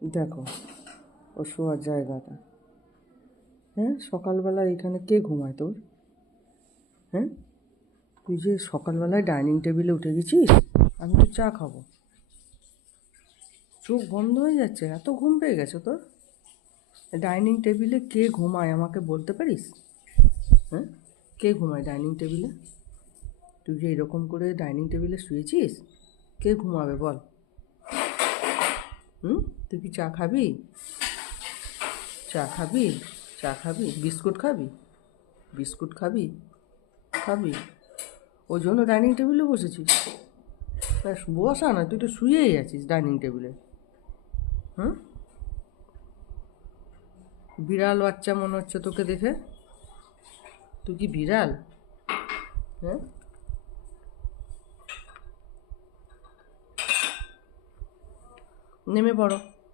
দেখো ও শোয়ার জায়গাটা। হ্যাঁ, সকালবেলা এখানে কে ঘুমায় তোর? হ্যাঁ, তুই যে সকালবেলায় ডাইনিং টেবিলে উঠে গেছিস, আমি তো চা খাবো। চোখ বন্ধ হয়ে যাচ্ছে, এত ঘুম পেয়ে গেছে তোর? ডাইনিং টেবিলে কে ঘুমায় আমাকে বলতে পারিস? হ্যাঁ, কে ঘুমায় ডাইনিং টেবিলে? তুই যে এরকম করে ডাইনিং টেবিলে শুয়েছিস, কে ঘুমাবে বল? হুম, তুই কি চা খাবি? চা খাবি? চা খাবি? বিস্কুট খাবি? বিস্কুট খাবি? খাবি? ওই জন্য ডাইনিং টেবিলে বসেছিস? ব্যাস, বসা না, তুই তো শুয়েই আছিস ডাইনিং টেবিলে। হুম, বিড়াল বাচ্চা মনে হচ্ছে তোকে দেখে। তুই কি বিড়াল? হ্যাঁ, নেমে পড়ো।